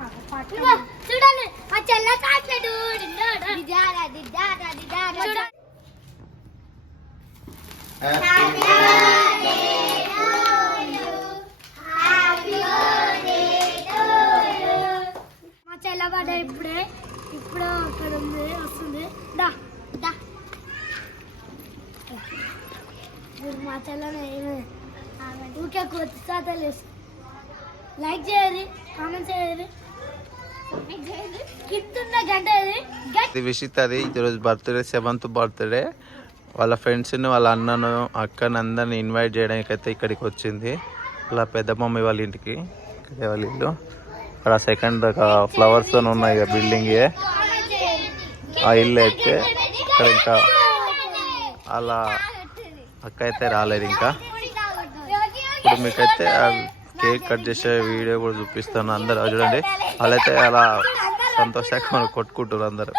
చూడండి మా చెల్ల కాట్లేడు మా చెల్ల పడ్డ ఇప్పుడు అక్కడ ఉంది వస్తుంది దా దా మా చెల్లని ఊరికే కొత్త తెలుసు లైక్ చేయాలి కామెంట్ చేయాలి విషిత్ అది ఈరోజు బర్త్డే 7th బర్త్డే వాళ్ళ ఫ్రెండ్స్ని వాళ్ళ అన్నను అక్కని అందరిని ఇన్వైట్ చేయడానికి అయితే ఇక్కడికి వచ్చింది వాళ్ళ పెద్ద మమ్మీ వాళ్ళ ఇంటికి వాళ్ళ ఇల్లు అక్కడ సెకండ్ ఫ్లవర్స్ తో ఉన్నాయి ఇక బిల్డింగ్ ఆ ఇల్లు అయితే ఇక్కడ ఇంకా అలా అక్క అయితే రాలేదు ఇంకా ఇప్పుడు మీకైతే కేక్ కట్ చేసే వీడియో కూడా చూపిస్తాను అందరు చూడండి వాళ్ళైతే అలా సంతోషంగా కొట్టుకుంటారు అందరు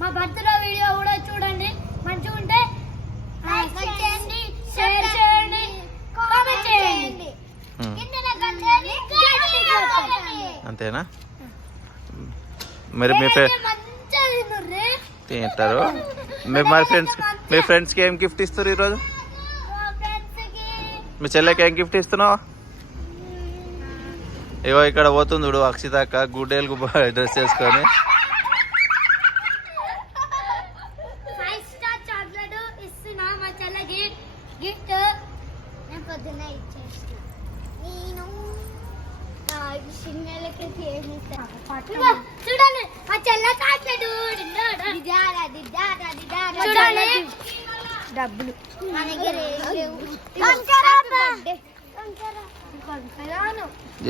మా బర్త్డే వీడియో కూడా చూడండి మంచిగా ఉంటే షేర్ చేయండి కామెంట్ చేయండి అంతేనా మరి తింటారు మీ ఫ్రెండ్స్కి ఏం గిఫ్ట్ ఇస్తారు ఈరోజు మీ చెల్లెకి ఏం గిఫ్ట్ ఇస్తున్నావు ఇగో ఇక్కడ పోతుంది చూడు అక్షిత అక్క గుడ్డేలు డ్రెస్ వేసుకొని చూడండి మా చెల్ల కాట్లేడు డబ్బులు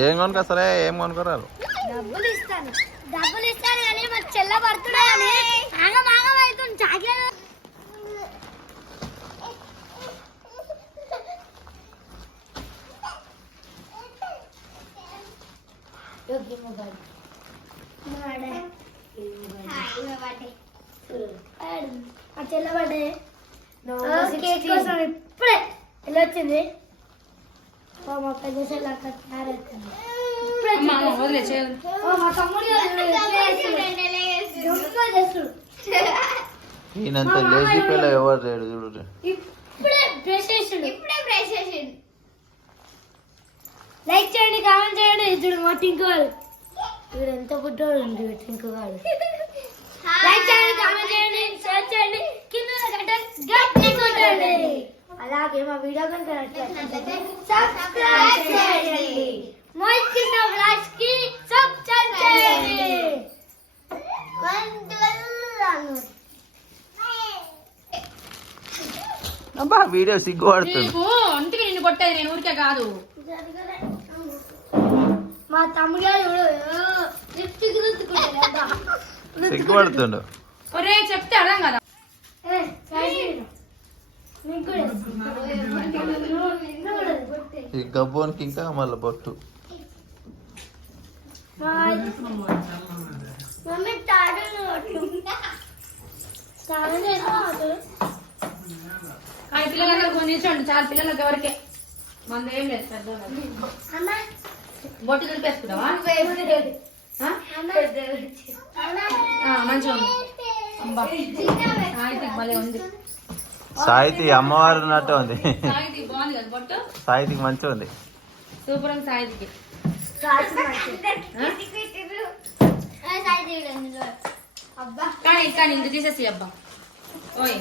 ఏం కొనుకొస్తారే ఏం కొనుకోరారు డబ్బులు ఇస్తాను కానీ మా చెల్ల పడుతున్నా అని ఆగమవుతుంది చాక్లెట్ ఆ చెల్ల పడ్డే కేక్ కోసం ఇప్పుడే ఎలా వచ్చింది మా పెద్ద చెల్ల మా తమ్ముడు ఈయనంత లేజీ పిల్ల ఎవరు లేడు చూడు ఇప్పుడే బ్రష్ చేసిండు లైక్ చేయండి కామెంట్ చేయండి చూడు మా టింకుగాడు వీడు ఎంత పుట్టాడు టింకుగాడు లైక్ చేయండి కామెంట్ చేయండి షేర్ చేయండి కింద గట్టి కొట్టండి అలాగే మా వీడియో కనుక నచ్చినట్లయితే సబ్స్క్రైబ్ చేయండి మోహిత్ కృష్ణ వ్లాగ్స్ కి సబ్స్క్రైబ్ చేయండి అబ్బా వీడియో సిగ్గుపడుతుంది ఒంటికి నిన్ను కొట్టేది నేను ఊరికే కాదు మా తమ్ముడు సిగ్గుపడుతుండు ఒరే చెప్తే అర్థం కదా ఈ గబ్బోనికి ఇంకా మళ్ళీ బొట్టు పిల్లలందరూ కొనిచ్చండి చాలా పిల్లలకి ఎవరికే మన ఏం లేదు పెద్ద బొట్టు దులిపేసుకున్నావా మంచిగా ఉంది భలే ఉంది సాయితి అమ్మవారు ఉన్నట్టు ఉంది సాయికి బాగుంది కదా బొట్టు సాయితికి మంచిగా ఉంది సూపర్ ఉంది సాయికి కానీ ఇంక తీసేసి అబ్బా ఓయ్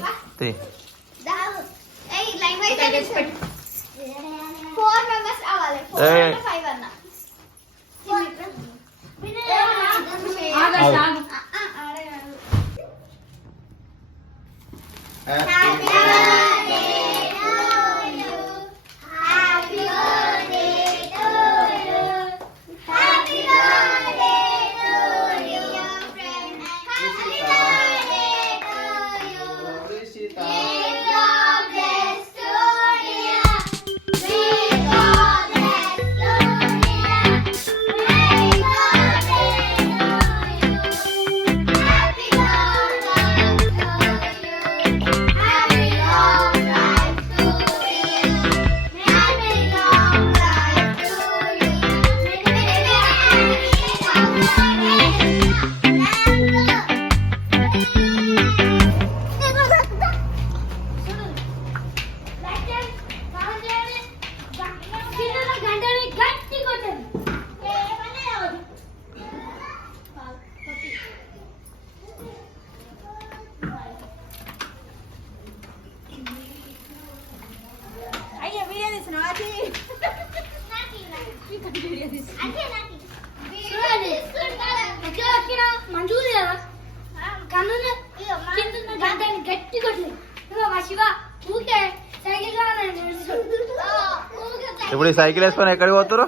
ఇప్పుడు ఈ సైకిల్ వేసుకొని ఎక్కడికి పోతారు?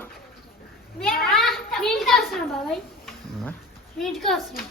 మీ ఇంటికి వస్తున్నాం బాబాయ్, మీ ఇంటికి వస్తున్నాం.